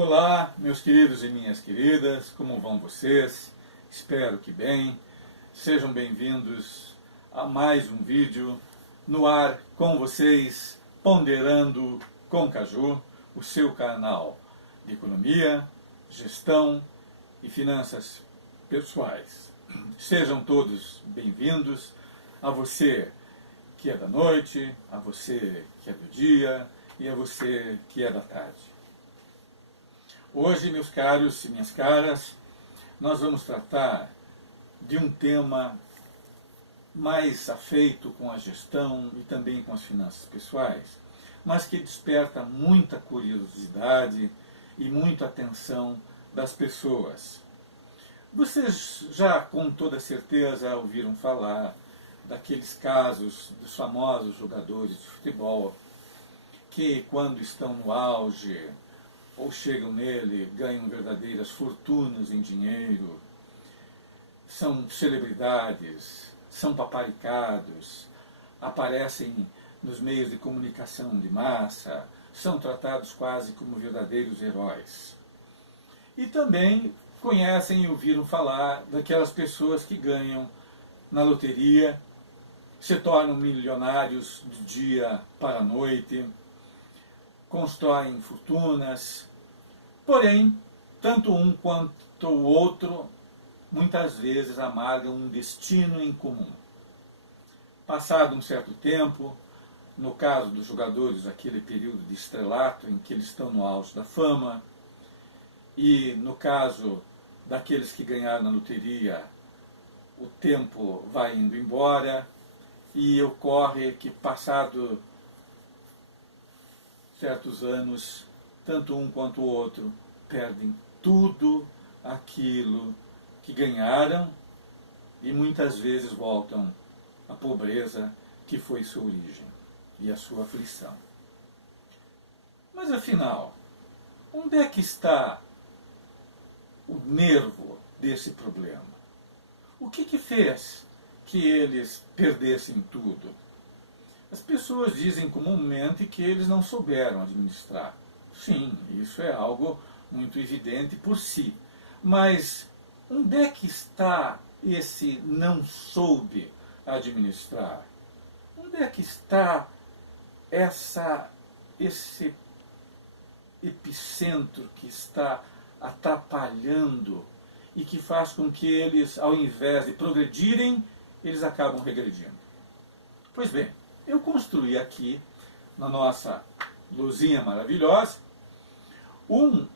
Olá, meus queridos e minhas queridas, como vão vocês? Espero que bem. Sejam bem-vindos a mais um vídeo no ar com vocês, Ponderando com Caju, o seu canal de economia, gestão e finanças pessoais. Sejam todos bem-vindos, a você que é da noite, a você que é do dia e a você que é da tarde. Hoje, meus caros e minhas caras, nós vamos tratar de um tema mais afeito com a gestão e também com as finanças pessoais, mas que desperta muita curiosidade e muita atenção das pessoas. Vocês já com toda certeza ouviram falar daqueles casos dos famosos jogadores de futebol que, quando estão no auge ou chegam nele, ganham verdadeiras fortunas em dinheiro, são celebridades, são paparicados, aparecem nos meios de comunicação de massa, são tratados quase como verdadeiros heróis. E também conhecem e ouviram falar daquelas pessoas que ganham na loteria, se tornam milionários do dia para a noite, constroem fortunas, porém, tanto um quanto o outro, muitas vezes amargam um destino em comum. Passado um certo tempo, no caso dos jogadores, aquele período de estrelato em que eles estão no auge da fama, e no caso daqueles que ganharam na loteria, o tempo vai indo embora, e ocorre que, passado certos anos, tanto um quanto o outro perdem tudo aquilo que ganharam e muitas vezes voltam à pobreza que foi sua origem e a sua aflição. Mas afinal, onde é que está o nervo desse problema? O que fez que eles perdessem tudo? As pessoas dizem comumente que eles não souberam administrar. Sim, isso é algo muito evidente por si. Mas onde é que está esse não soube administrar? Onde é que está esse epicentro que está atrapalhando e que faz com que eles, ao invés de progredirem, eles acabam regredindo? Pois bem, eu construí aqui, na nossa luzinha maravilhosa, um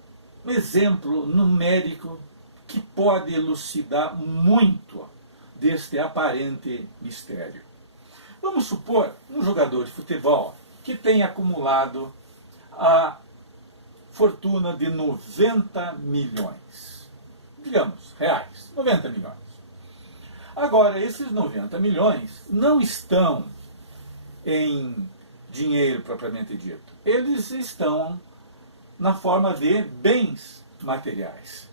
exemplo numérico que pode elucidar muito deste aparente mistério. Vamos supor um jogador de futebol que tem acumulado a fortuna de 90 milhões. Digamos, reais, 90 milhões. Agora, esses 90 milhões não estão em dinheiro propriamente dito. Eles estão na forma de bens materiais.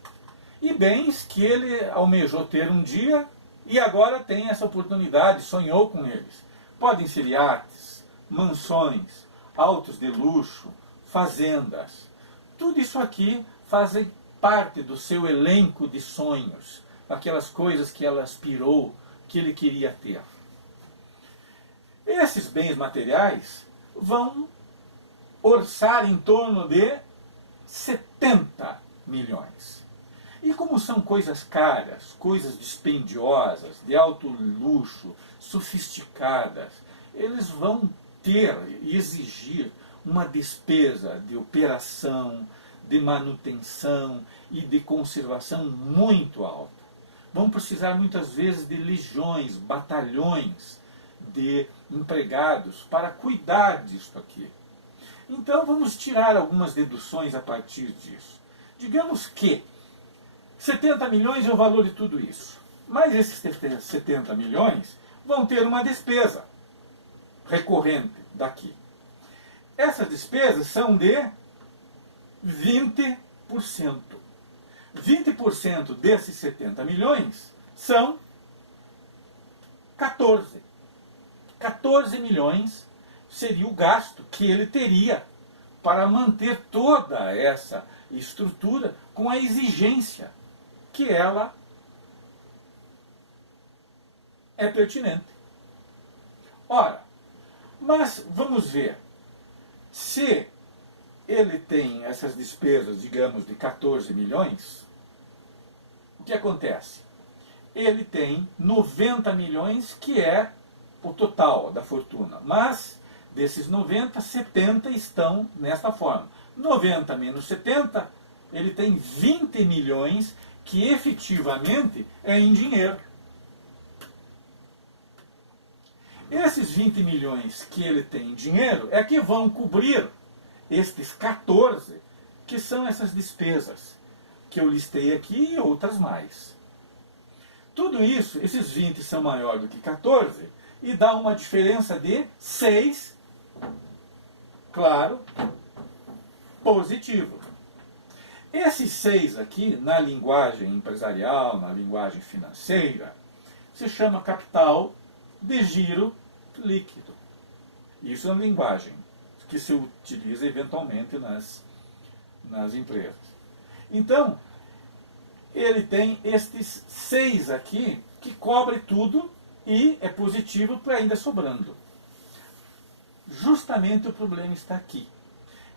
E bens que ele almejou ter um dia e agora tem essa oportunidade, sonhou com eles. Podem ser iates, mansões, autos de luxo, fazendas. Tudo isso aqui fazem parte do seu elenco de sonhos, aquelas coisas que ela aspirou, que ele queria ter. Esses bens materiais vão orçar em torno de 70 milhões. E como são coisas caras, coisas dispendiosas, de alto luxo, sofisticadas, eles vão ter e exigir uma despesa de operação, de manutenção e de conservação muito alta. Vão precisar muitas vezes de legiões, batalhões de empregados para cuidar disso aqui. Então vamos tirar algumas deduções a partir disso. Digamos que 70 milhões é o valor de tudo isso. Mas esses 70 milhões vão ter uma despesa recorrente daqui. Essas despesas são de 20%. 20% desses 70 milhões são 14. 14 milhões seria o gasto que ele teria para manter toda essa estrutura com a exigência que ela é pertinente. Ora, mas vamos ver, se ele tem essas despesas, digamos, de 14 milhões, o que acontece? Ele tem 90 milhões, que é o total da fortuna, mas desses 90, 70 estão nesta forma. 90 menos 70, ele tem 20 milhões, que efetivamente é em dinheiro. Esses 20 milhões que ele tem em dinheiro é que vão cobrir estes 14, que são essas despesas que eu listei aqui e outras mais. Tudo isso, esses 20 são maior do que 14 e dá uma diferença de 6, claro, positivo. Esses 6 aqui, na linguagem empresarial, na linguagem financeira, se chama capital de giro líquido. Isso é uma linguagem que se utiliza eventualmente nas empresas. Então, ele tem estes 6 aqui, que cobre tudo e é positivo para ainda sobrando. Justamente o problema está aqui.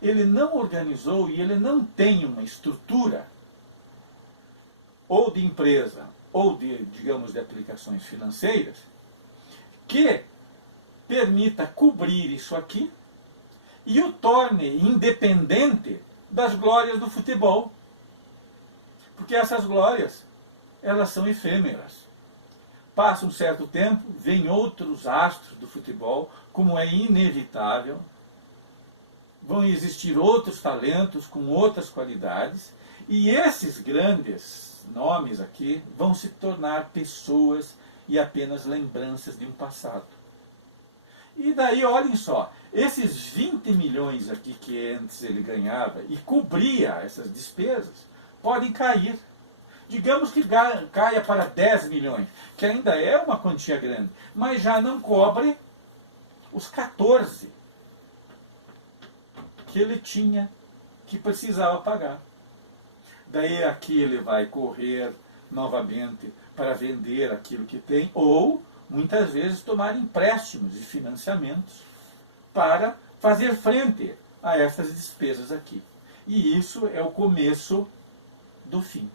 Ele não organizou e ele não tem uma estrutura ou de empresa ou de, digamos, de aplicações financeiras que permita cobrir isso aqui e o torne independente das glórias do futebol. Porque essas glórias, elas são efêmeras. Passa um certo tempo, vem outros astros do futebol, como é inevitável. Vão existir outros talentos com outras qualidades, e esses grandes nomes aqui vão se tornar pessoas e apenas lembranças de um passado. E daí, olhem só, esses 20 milhões aqui que antes ele ganhava e cobria essas despesas, podem cair. Digamos que caia para 10 milhões, que ainda é uma quantia grande, mas já não cobre os 14 que ele tinha, que precisava pagar. Daí aqui ele vai correr novamente para vender aquilo que tem, ou muitas vezes tomar empréstimos e financiamentos para fazer frente a essas despesas aqui. E isso é o começo do fim.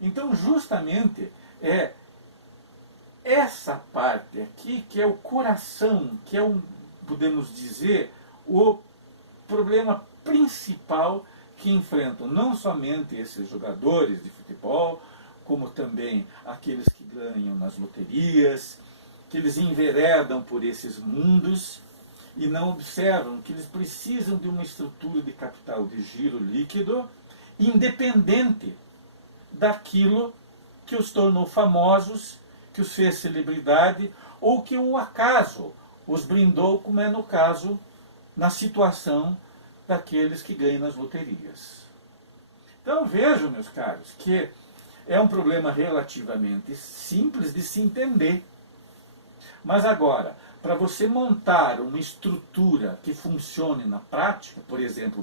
Então, justamente, é essa parte aqui que é o coração, que é, podemos dizer, o problema principal que enfrentam não somente esses jogadores de futebol, como também aqueles que ganham nas loterias, que eles enveredam por esses mundos e não observam que eles precisam de uma estrutura de capital de giro líquido independente daquilo que os tornou famosos, que os fez celebridade, ou que o acaso os brindou, como é no caso, na situação daqueles que ganham nas loterias. Então vejam, meus caros, que é um problema relativamente simples de se entender. Mas agora, para você montar uma estrutura que funcione na prática, por exemplo,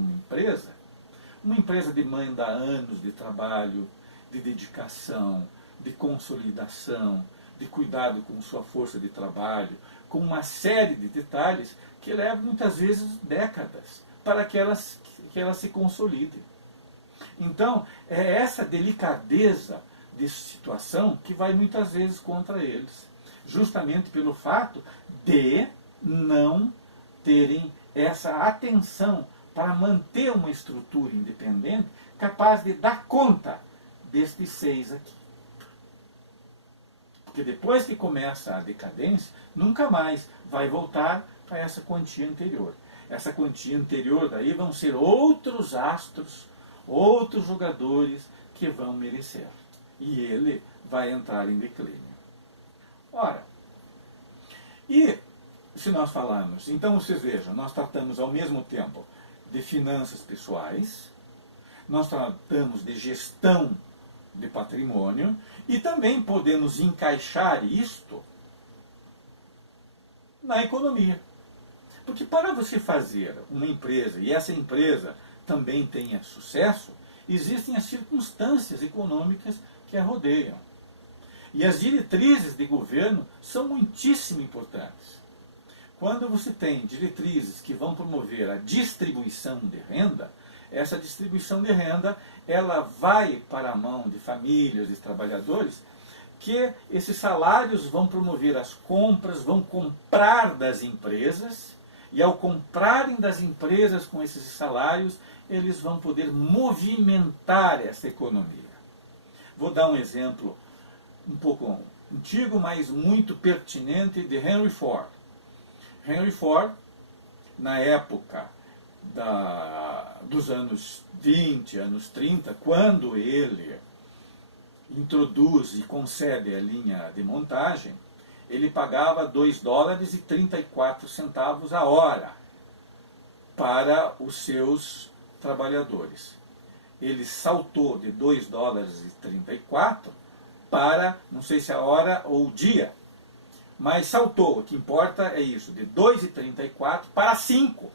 uma empresa demanda anos de trabalho, de dedicação, de consolidação, de cuidado com sua força de trabalho, com uma série de detalhes que levam muitas vezes décadas para que ela se consolide. Então, é essa delicadeza de situação que vai muitas vezes contra eles, justamente pelo fato de não terem essa atenção para manter uma estrutura independente capaz de dar conta destes 6 aqui. Porque depois que começa a decadência, nunca mais vai voltar para essa quantia anterior. Essa quantia anterior daí vão ser outros astros, outros jogadores que vão merecer. E ele vai entrar em declínio. Ora, e se nós falarmos, então vocês vejam, nós tratamos ao mesmo tempo de finanças pessoais, nós tratamos de gestão de patrimônio e também podemos encaixar isto na economia. Porque para você fazer uma empresa, e essa empresa também tenha sucesso, existem as circunstâncias econômicas que a rodeiam. E as diretrizes de governo são muitíssimo importantes. Quando você tem diretrizes que vão promover a distribuição de renda, essa distribuição de renda ela vai para a mão de famílias, de trabalhadores, que esses salários vão promover as compras, vão comprar das empresas, e ao comprarem das empresas com esses salários, eles vão poder movimentar essa economia. Vou dar um exemplo um pouco antigo, mas muito pertinente, de Henry Ford. Henry Ford, na época dos anos 20, anos 30, quando ele introduz e concebe a linha de montagem, ele pagava $2,34 a hora para os seus trabalhadores. Ele saltou de $2,34 para, não sei se a hora ou o dia, mas saltou, o que importa é isso, de 2,34 para 5.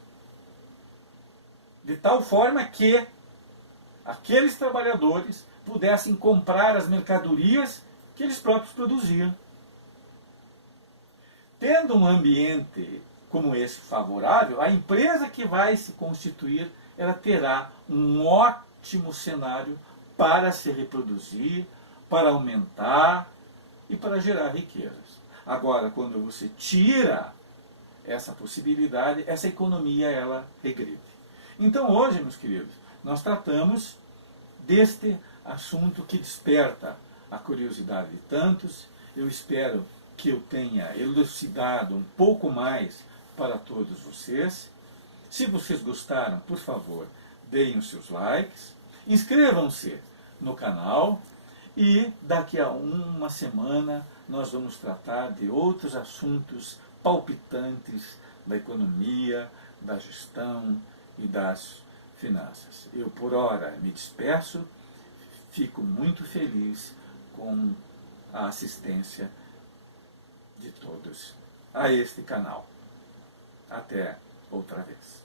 De tal forma que aqueles trabalhadores pudessem comprar as mercadorias que eles próprios produziam. Tendo um ambiente como esse favorável, a empresa que vai se constituir, ela terá um ótimo cenário para se reproduzir, para aumentar e para gerar riquezas. Agora, quando você tira essa possibilidade, essa economia ela regride. Então hoje, meus queridos, nós tratamos deste assunto que desperta a curiosidade de tantos. Eu espero que eu tenha elucidado um pouco mais para todos vocês. Se vocês gostaram, por favor, deem os seus likes, inscrevam-se no canal e daqui a uma semana nós vamos tratar de outros assuntos palpitantes da economia, da gestão e das finanças. Eu, por hora, me despeço, fico muito feliz com a assistência de todos a este canal. Até outra vez.